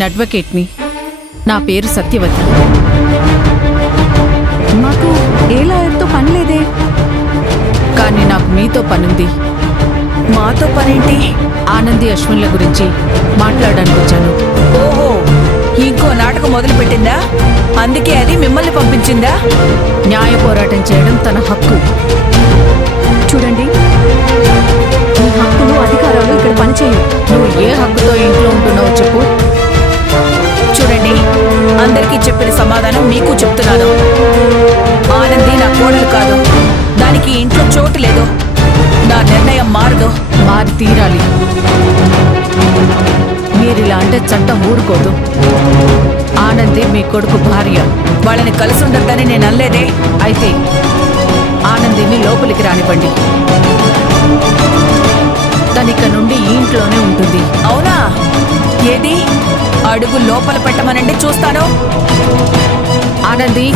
నేను అడ్వకేట్ని. నా పేరు సత్యవతి. మాకు ఏ లాయర్తో పని లేదే. కానీ నాకు మీతో పనుంది. మాతో పనేంటి? ఆనంది అశ్విన్ల గురించి మాట్లాడడానికి వచ్చాను. ఓహో, ఇంకో నాటకం మొదలు పెట్టిందా? అందుకే అది మిమ్మల్ని పంపించిందా? న్యాయ పోరాటం చేయడం తన హక్కు. చూడండి, మీ హక్కులు అధికారాలు ఇక్కడ పనిచేయవు. నువ్వు ఏ హక్కుతో ఇంట్లో ఉంటున్నావో చెప్పు. చూడండి, అందరికీ చెప్పిన సమాధానం మీకు చెప్తున్నాను. ఆనంది నా కోడలు కాదు. దానికి ఇంట్లో చోటు లేదు. నా నిర్ణయం మారదు. మారి తీరాలి. మీరిలా అంటే చట్టం ఊరుకోదు. ఆనంది మీ కొడుకు భార్య. వాళ్ళని కలిసి ఉండద్దని నేను అనలేదే. అయితే ఆనందిని లోపలికి రానివ్వండి. తనిక నుండి ఈ ఇంట్లోనే ఉంటుంది. అవునా? ఏది? అడుగు లోపల పెట్టమనండి, చూస్తాను. ఆనంది,